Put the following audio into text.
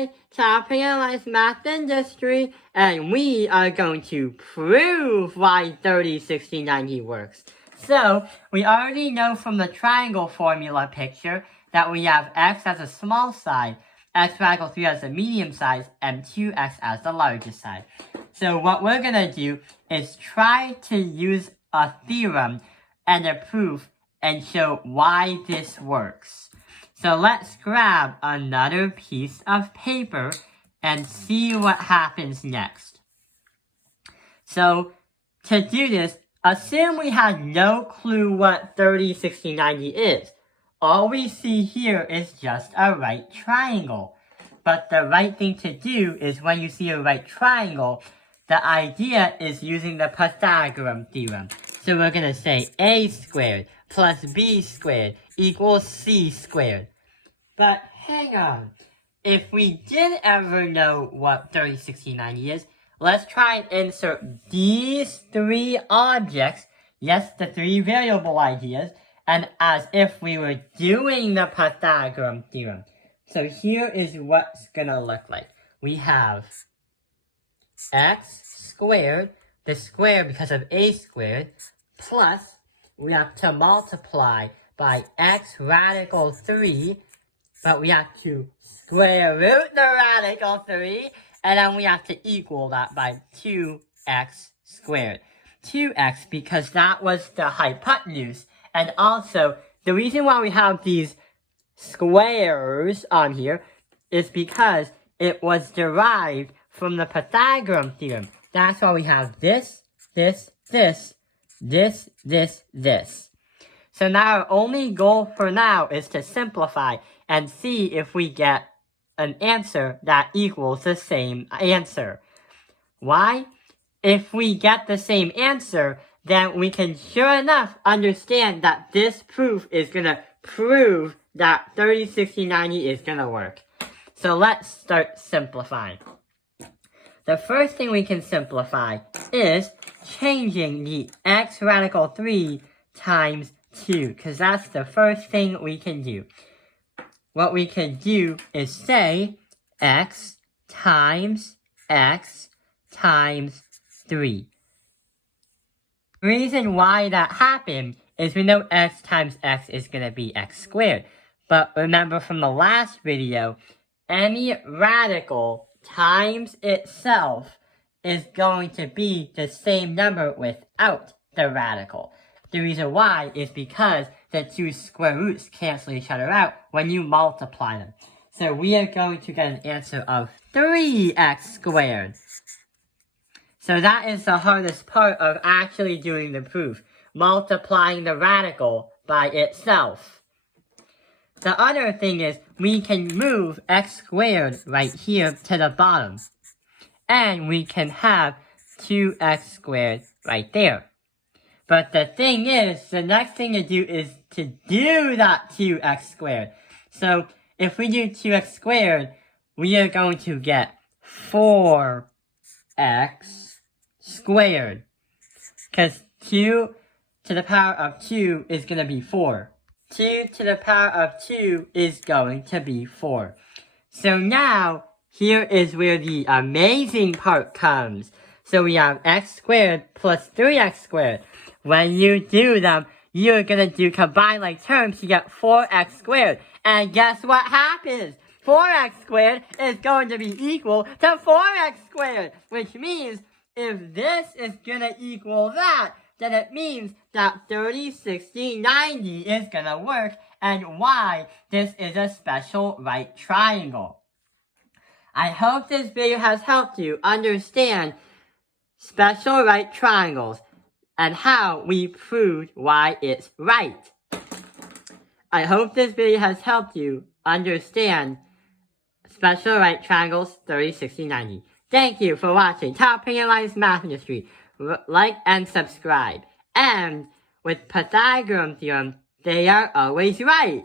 Today, Topping Analyze Math Industry, and we are going to prove why 30, 60, 90 works. So, we already know from the triangle formula picture that we have x as a small side, x radical 3 as a medium size, and 2x as the largest side. So what we're going to do is try to use a theorem and a proof and show why this works. So let's grab another piece of paper and see what happens next. So to do this, assume we had no clue what 30, 60, 90 is. All we see here is just a right triangle. But the right thing to do is when you see a right triangle, the idea is using the Pythagorean theorem. So we're going to say a squared plus b squared equals c squared. But hang on. If we did ever know what 30, 60, 90 is, let's try and insert these three objects, yes, the three variable ideas, and as if we were doing the Pythagorean theorem. So here is what's gonna look like. We have x squared, the square because of a squared, plus we have to multiply by x radical 3, but we have to square root the radical 3, and then we have to equal that by 2x squared. 2x because that was the hypotenuse, and also the reason why we have these squares on here is because it was derived from the Pythagorean theorem. That's why we have this, this, this, this, this, this. So now our only goal for now is to simplify and see if we get an answer that equals the same answer. Why? If we get the same answer, then we can sure enough understand that this proof is going to prove that 30, 60, 90 is going to work. So let's start simplifying. The first thing we can simplify is changing the x radical 3 times 2, because that's the first thing we can do. What we can do is say x times 3. The reason why that happened is we know x times x is going to be x squared. But remember from the last video, any radical times itself is going to be the same number without the radical. The reason why is because the two square roots cancel each other out when you multiply them. So we are going to get an answer of 3x squared. So that is the hardest part of actually doing the proof, multiplying the radical by itself. The other thing is we can move x squared right here to the bottom. And we can have 2x squared right there. But the thing is, the next thing to do is to do that 2x squared. So if we do 2x squared, we are going to get 4x squared. Because 2 to the power of 2 is going to be 4. 2 to the power of 2 is going to be 4. So now, here is where the amazing part comes. So we have x squared plus 3x squared. When you do them, you're going to do combined like terms to get 4x squared. And guess what happens? 4x squared is going to be equal to 4x squared. Which means if this is going to equal that, then it means that 30, 60, 90 is going to work. And why this is a special right triangle. I hope this video has helped you understand special right triangles and how we proved why it's right. I hope this video has helped you understand special right triangles 30, 60, 90. Thank you for watching Topping Analyze Math Industry. Like and subscribe. And with Pythagorean theorem, they are always right.